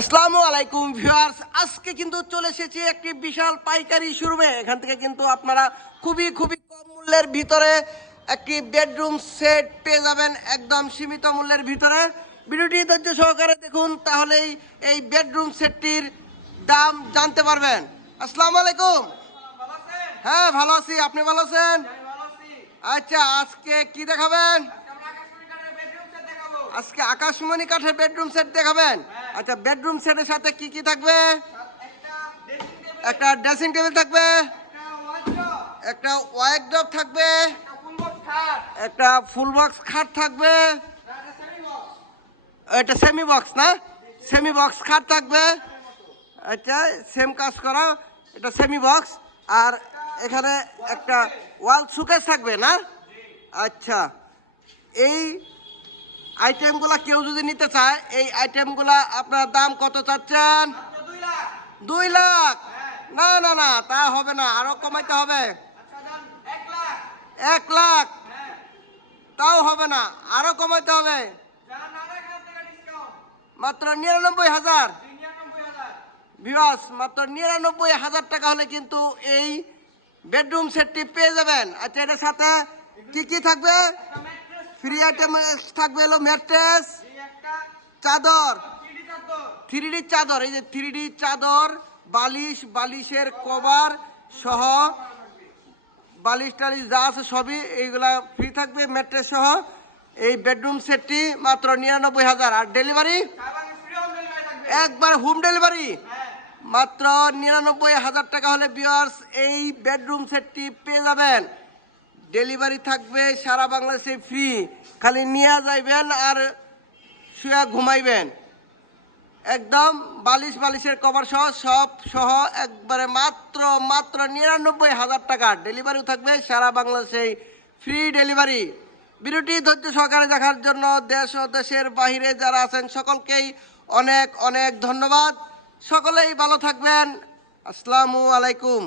আসসালামু আলাইকুম ভিউয়ার্স, আজকে কিন্তু চলে এসেছি একটি বিশাল পাইকারি শোরুমে। এখান থেকে কিন্তু আপনারা খুবই খুবই কম মূল্যের ভিতরে একটি বেডরুম সেট পেয়ে যাবেন, একদম সীমিত মূল্যের ভিতরে। ভিডিওটি ধৈর্য সহকারে দেখুন, তাহলেই এই বেডরুম সেটটির দাম জানতে পারবেন। আসসালামু আলাইকুম। হ্যাঁ, ভালো আছি, আপনি ভালো আছেন? আচ্ছা, আজকে কি দেখাবেন? আজকে আকাশমণি কাঠের বেডরুম সেট দেখাবেন। আচ্ছা, বেডরুম সেটের সাথে কি কি থাকবে? একটা ড্রেসিং টেবিল থাকবে, একটা ওয়ার্ডরোব থাকবে, একটা ফুল বক্স খাট থাকবে, এটা সেমি বক্স না, সেমি বক্স খাট থাকবে। আচ্ছা, সেম কাজ করা, এটা সেমি বক্স। আর এখানে একটা ওয়াল সুকেস থাকবে না? আচ্ছা, এই আইটেমগুলা কেউ যদি নিতে চায়, এই আইটেমগুলা আপনার দাম কত চাচ্ছেন? 2 লাখ? না না না, তা হবে না, আরো কমাইতে হবে। 1 লাখ? তাও হবে না, আরো কমাইতে হবে। মাত্র 99,000। ভিউয়ার্স, মাত্র 99,000 টাকা হলে কিন্তু এই বেডরুম সেটটি পেয়ে যাবেন। আচ্ছা, এটার সাথে কি কি থাকবে? ফ্রি আইটেম থাকবে হলো ম্যাট্রেস, চাদর, 3D চাদর, এই যে 3D চাদর, বালিশ, বালিশের কভার সহ, বালিশ টালিশ যা আছে সবই এইগুলা ফ্রি থাকবে, ম্যাট্রেস সহ এই বেডরুম সেটটি মাত্র 99,000। আর ডেলিভারি একবার হোম ডেলিভারি মাত্র 99,000 টাকা হলে ভিউয়ার্স এই বেডরুম সেটটি পেয়ে যাবেন। ডেলিভারি থাকবে সারা বাংলাদেশে ফ্রি, খালি নিয়ে যাইবেন আর শুয়ে ঘুমাইবেন। একদম বালিশ, বালিশের কভার সহ সব সহ একবারে মাত্র মাত্র 99,000 টাকা। ডেলিভারিও থাকবে সারা বাংলাদেশে ফ্রি ডেলিভারি। ভিডিওটি ধৈর্য সহকারে দেখার জন্য দেশ ও দেশের বাহিরে যারা আছেন সকলকেই অনেক অনেক ধন্যবাদ। সকলেই ভালো থাকবেন। আসসালামু আলাইকুম।